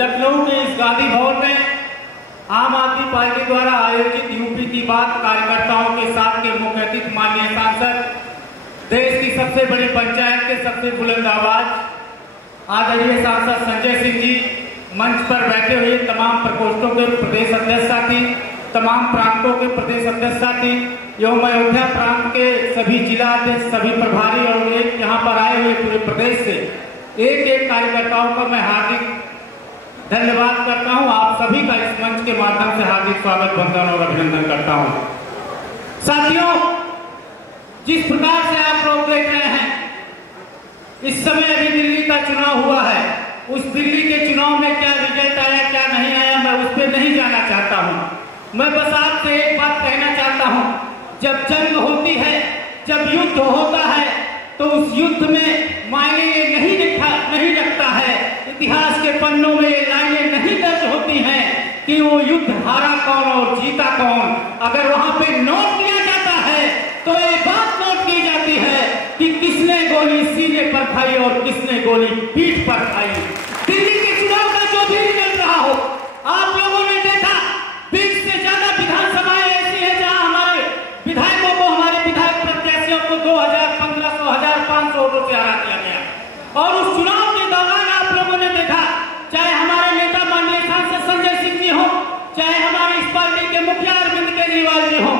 लखनऊ के इस गांधी भवन में आम आदमी पार्टी द्वारा आयोजित यूपी की बात कार्यकर्ताओं के साथ के मुख्य अतिथि माननीय सांसद, देश की सबसे बड़ी पंचायत के सबसे बुलंद आवाज आदरणीय सांसद संजय सिंह जी, मंच पर बैठे हुए तमाम प्रकोष्ठों के प्रदेश अध्यक्ष साथी, तमाम प्रांतों के प्रदेश अध्यक्ष साथी एवं अयोध्या प्रांत के सभी जिला अध्यक्ष, सभी प्रभारी और एक यहाँ पर आए हुए पूरे प्रदेश से एक एक कार्यकर्ताओं का मैं हार्दिक धन्यवाद करता हूँ। आप सभी का इस मंच के माध्यम से हार्दिक स्वागत, वंदन और अभिनंदन करता हूँ। साथियों, जिस प्रकार से आप लोग देख रहे हैं, इस समय अभी दिल्ली का चुनाव हुआ है। उस दिल्ली के चुनाव में क्या रिजल्ट आया क्या नहीं आया, मैं उस पर नहीं जाना चाहता हूँ। मैं बस आपसे एक बात कहना चाहता हूँ, जब जंग होती है, जब युद्ध होता है, तो उस युद्ध में मायने नहीं रखता है, इतिहास के पन्नों में ये लाइनें नहीं दर्ज होती हैं कि वो युद्ध हारा कौन और जीता कौन। अगर वहां पे नोट किया जाता है तो एक बात नोट की जाती है कि किसने गोली सीने पर खाई और किसने गोली पीठ पर खाई। दिल्ली के चुनाव का जो भी रिजल्ट रहा हो, आप लोगों ने देखा 20 से ज्यादा विधानसभाएं ऐसी है जहां हमारे विधायकों को, हमारे विधायक प्रत्याशियों को 2,000, 1,500, 1,500 वोटों से हरा दिया गया। और उस चुनाव के दौरान आप लोगों ने देखा, चाहे हमारे नेता माननीय सांसद संजय सिंह जी हो, चाहे हमारे इस पार्टी के मुखिया अरविंद केजरीवाल जी हो,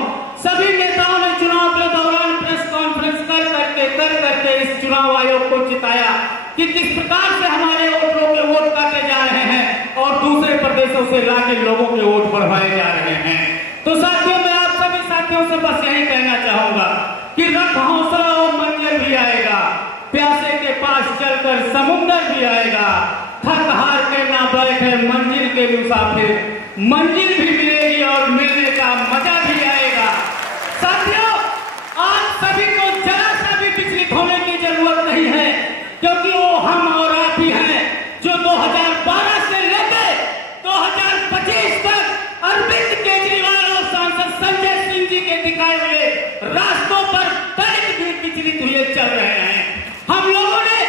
सभी नेताओं ने चुनाव के दौरान प्रेस कॉन्फ्रेंस कर करके इस चुनाव आयोग को चिताया कि किस प्रकार से हमारे वोटरों के वोट काटे जा रहे हैं और दूसरे प्रदेशों से लाके लोगों के वोट बढ़वाए जा रहे हैं। तो साथियों, मैं आप सभी साथियों से बस यही कहना चाहूंगा कि रख हौसला और मंजिल भी आएगा, प्यासे के पास चलकर समुंदर भी आएगा, थक हार के ना बैठे मंजिल के मुसाफिर, मंजिल भी मिलेगी और मिलने का मजा भी आएगा। साथियों, आज सभी को जरा सा भी विचलित होने की जरूरत नहीं है, क्योंकि वो हम और आप ही हैं जो 2012 से लेकर 2025 तक अरविंद केजरीवाल और सांसद संजय सिंह जी के दिखाए हुए रास्तों पर तनिक भी विचलित हुए चल रहे हैं। हम लोगों ने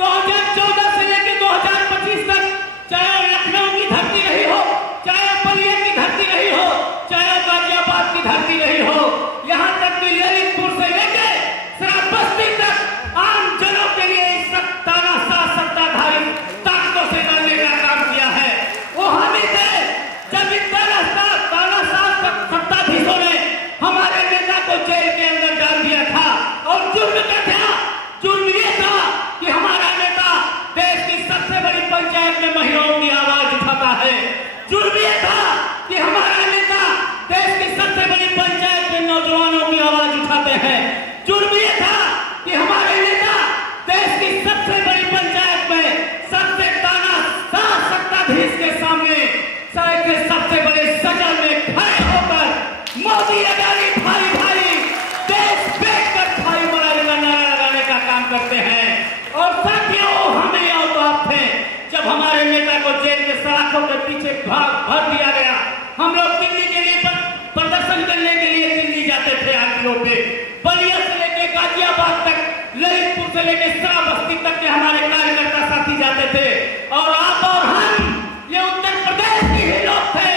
2014 से लेकर 2025 तक, चाहे लखनऊ की धरती रही हो, चाहे बलिया की धरती रही हो, चाहे गाजियाबाद की धरती रही हो, यहाँ तक कि ललितपुर से लेकर श्रावस्ती तक आम जनों के लिए सत्ताधारी ताकतों से लड़ने का काम किया है। वो हम ही थे जब इन सत्ताधीशों ने हमारे नेता को जेल के अंदर डाल दिया था। और जुर्म क्या था? जुर्म ये था कि हमारा नेता देश की सबसे बड़ी पंचायत में महिलाओं की आवाज उठाता है। जुर्म ये था कि हमारा नेता देश की सबसे बड़ी पंचायत में नौजवानों की आवाज उठाते हैं। जुर्म ये था कि हमारे नेता देश की सबसे बड़ी पंचायत में सबसे तानाशाह सत्ताधीश के सामने सबसे बड़े सदन में खड़े होकर मोदी अडानी भाई भाई देश बेच कर भाई मलाई का नारा लगाने का काम करते हैं। और साथियों, हमें और तो आप थे जब हमारे नेता को जेल के सलाखों के पीछे भर दिया गया। हम लोग दिल्ली के लिए प्रदर्शन करने के लिए दिल्ली जाते थे, आरटीओ पे, बलिया से लेकर गाजियाबाद तक, ललितपुर से लेकर श्रावस्ती तक के हमारे कार्यकर्ता साथी जाते थे। और आप और हम ये उत्तर प्रदेश के ही लोग थे।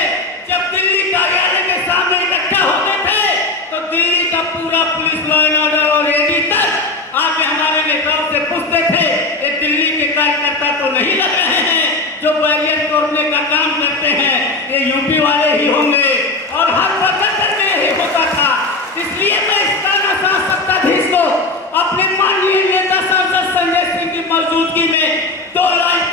जब दिल्ली कार्यालय के सामने इकट्ठा होते थे तो दिल्ली का पूरा पुलिस, लॉ एंड ऑर्डर और एडी तक आके हमारे नेताओं से पूछते थे, ये दिल्ली के कार्यकर्ता तो नहीं लग रहे हैं जो बैरियर तोड़ने का काम करते हैं, ये यूपी वाले ही होंगे। और हर प्रदर्शन में यही होता था। इसलिए मैं इस तानाशाह सत्ताधीश को अपने माननीय नेता सांसद संजय सिंह की मौजूदगी में 2 लाइन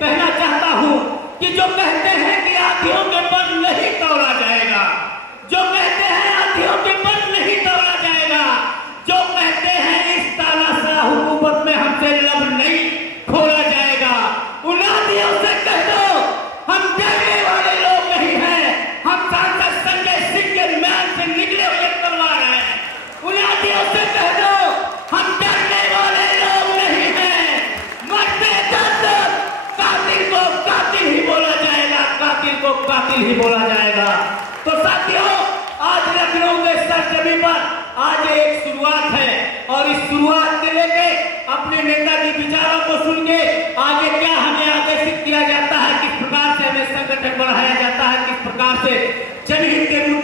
कहना चाहता हूँ कि जो कहते हैं कि हाथियों के पर नहीं तोड़ा जाएगा, जो कहते हैं हाथियों के पर नहीं तोड़ा जाएगा, जो कहते हैं इस तानाशाह हुकूमत में हमसे लब नहीं खोला जाएगा, उन हाथियों से कह दो हम डरने वाले लोग नहीं हैं, हम सांसद संजय सिंह के म्यान से निकले हुए तलवार हैं। उन हाथियों से कह दो हम डरने वाले लोग नहीं हैं, मरते दर्द कातिल को कातिल ही बोला जाएगा, कातिल को कातिल ही बोला जाएगा। तो साथियों, आज लखनऊ के सरजमी पर आज एक शुरुआत है और इस शुरुआत के लेके अपने नेता के विचारों को सुन के आगे क्या हमें आदेशित किया जाता है, किस प्रकार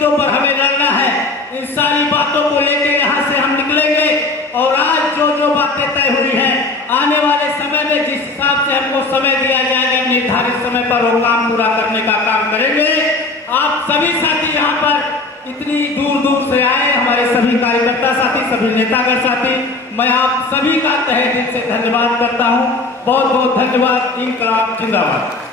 के ऊपर हमें लड़ना है, इन सारी बातों को लेकर यहाँ से हम निकलेंगे और आज जो जो बातें तय हुई हैं, आने वाले समय में जिस हिसाब से हमको समय दिया जाएगा निर्धारित समय पर वो काम पूरा करने का काम करेंगे। आप सभी साथी यहाँ पर इतनी दूर दूर से आए, हमारे सभी कार्यकर्ता साथी, सभी नेतागण साथी, मैं आप सभी का तहे दिल से धन्यवाद करता हूँ। बहुत बहुत धन्यवाद। इंकलाब जिंदाबाद।